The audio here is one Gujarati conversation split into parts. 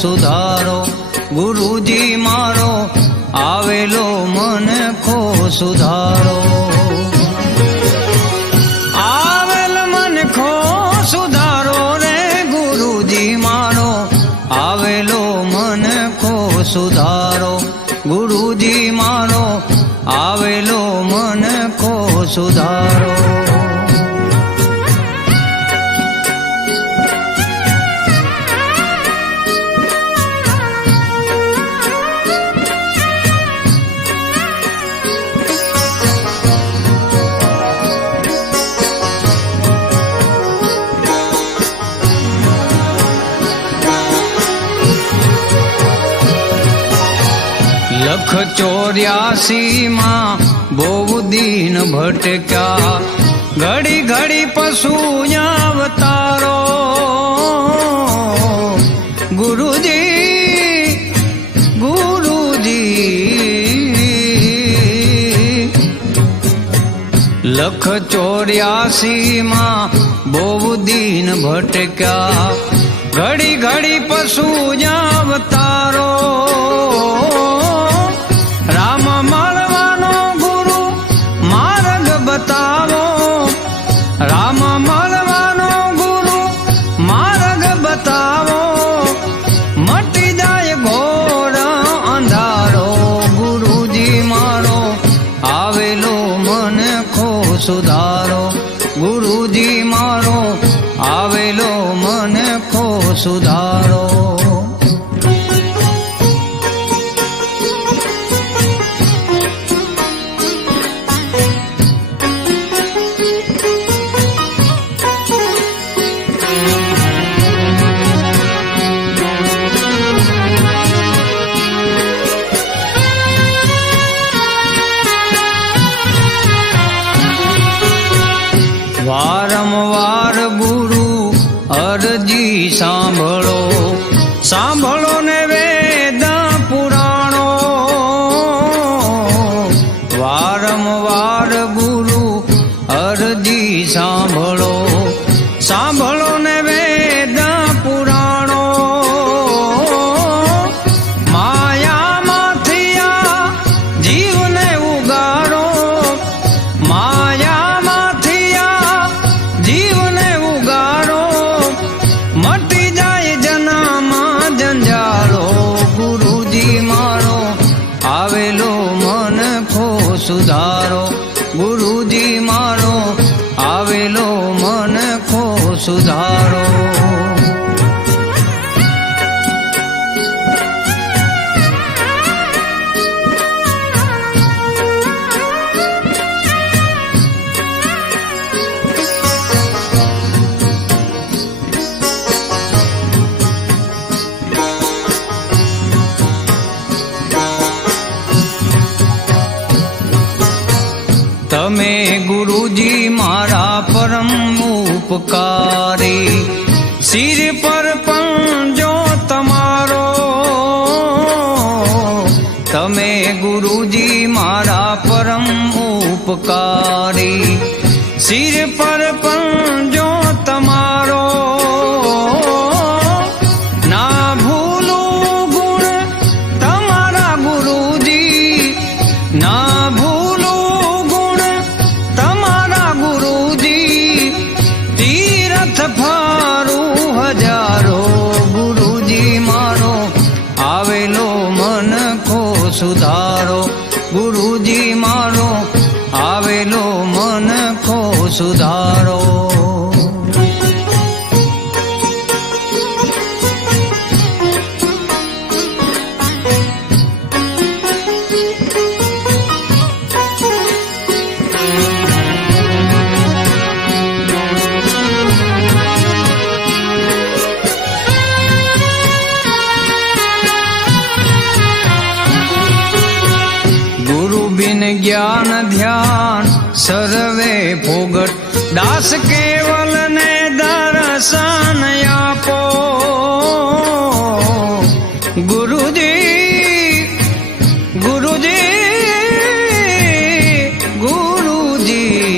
સુધારો ગુરુજી મારો આવેલો મનખો સુધારો આવેલ મનખો સુધારો રે ગુરુજી મારો આવેલો મનખો સુધારો ગુરુજી મારો આવેલો મનખો સુધારો લખ 84 માં બહુ દીન ભટક્યા ઘડી ઘડી પશુ અવતારો ગુરુજી ગુરુજી લખ 84 માં બહુ દીન ભટક્યા ઘડી ઘડી પશુ અવતારો રામ મળવાનો ગુરુ માર્ગ બતાવો રામ મળવાનો ગુરુ માર્ગ બતાવો મટી જાય ઘોર અંધારો ગુરુજી મારો આવેલો મનખો સુધારો ગુરુજી મારો આવેલો મનખો સુધારો વારંવાર ગુરુ અરજી સાંભળો સાંભળો ને વેદ પુરાણો વારંવાર ગુરુ અરજી સાંભળો સાંભળો ને વેદ પુરાણો માયામાંથી આ જીવને ઉગાડો માયામાંથી આ જીવને ઉગાડો મટી જાય જનામાં જંજાળો ગુરુજી મારો આવેલો મનખો સુધારો ગુરુજી મારો આવેલો મનખો સુધારો તમે ગુરુજી મારા પરમ ઉપકારી સિર પર પંજો તમારો તમે ગુરુજી મારા પરમ ઉપકારી સિર પર પંજો તમારો ના ભૂલું ગુણ તમારા ગુરુજી ના ભૂલું ગુણ તમારા ગુરુજી તીરથ ફારું હજારો ગુરુજી મારો આવેલો મનખો સુધારો ગુરુજી મારો આવેલો મનખો સુધારો જ્ઞાન ધ્યાન સર્વે ફોગટ દાસ કેવલ ને દર્શન આપો ગુરુજી ગુરુજી ગુરુજી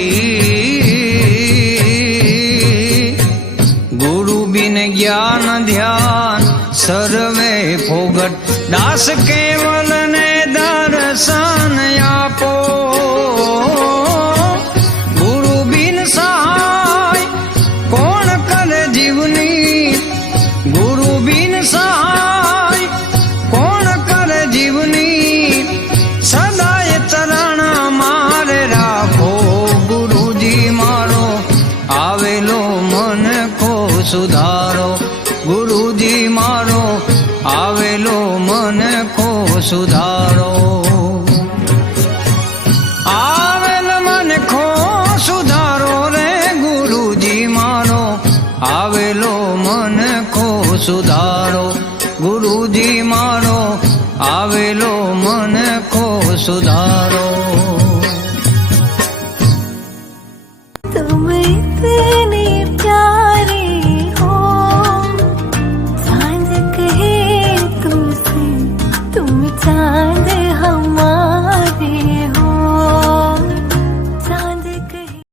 ગુરુ બિન જ્ઞાન ધ્યાન સર્વે દાસ કેવલ ને દર્શન આપો ગુરુ બિન સહાય કોણ કરે જીવની ગુરુ બિન સહાય કોણ કરે જીવની સદાય ચરણ મારે રાખો ગુરુજી મારો આવેલો મન કો સુધારો ગુરુજી મારો આવેલો મન કો સુધારો આવેલ મન કો સુધારો રે ગુરુજી મારો આવેલો મન કો સુધારો ગુરુજી મારો આવેલો મન કો સુધારો